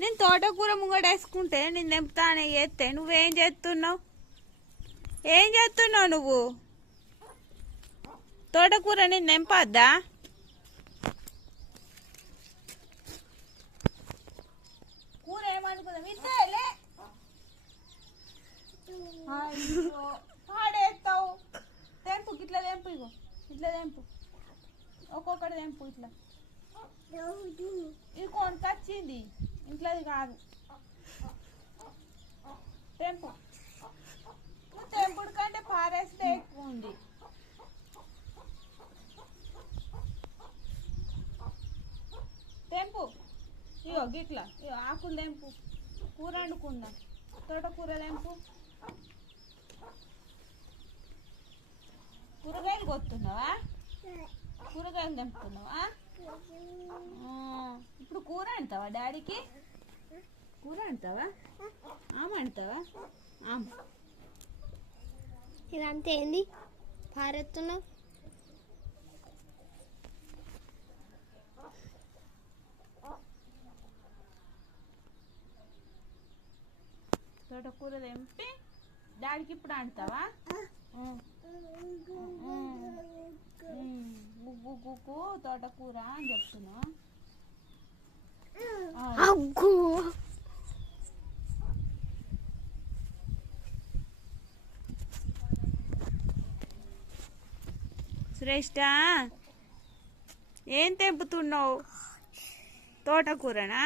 నేను తోటకూర ముంగడేసుకుంటే నేను తెంపుతానే చేస్తే నువ్వేం చేస్తున్నావు? ఏం చేస్తున్నావు నువ్వు? తోటకూర నేను తెంపద్దా? కూర ఏమనుకుందాం ఇద్దరే పాడేస్తావు. తెంపు ఇట్లా తెంపు, ఇగో ఇట్లా తెంపు, ఒక్కొక్కటి తెంపు. ఇట్లా ఇది కొనుకొచ్చింది, ఇంట్లోది కాదు. తెంపు. తెంపుడు కంటే పారేస్తే ఎక్కువ ఉంది. తెంపు. ఇగో గిట్లా ఇగో ఆకులు తెంపు. కూర వండుకుందాం. తోటకూర తెంపు. కూరగాయలు కొత్తున్నావా? కూరగాయలు తెంపుతున్నావా? ఇప్పుడు కూర అంటావా డాడీకి? కూర అంటావా? ఆమె అంటావా? ఇదంతా ఏంది పారెత్తున్నావు? తోటకూర తెంపి డాడీకి ఇప్పుడు అంటావా? గుగ్గు గుగ్గు తోటకూర అని చెప్తున్నా. శ్రేష్ఠ ఏం తెంపుతున్నావు? తోటకూరనా?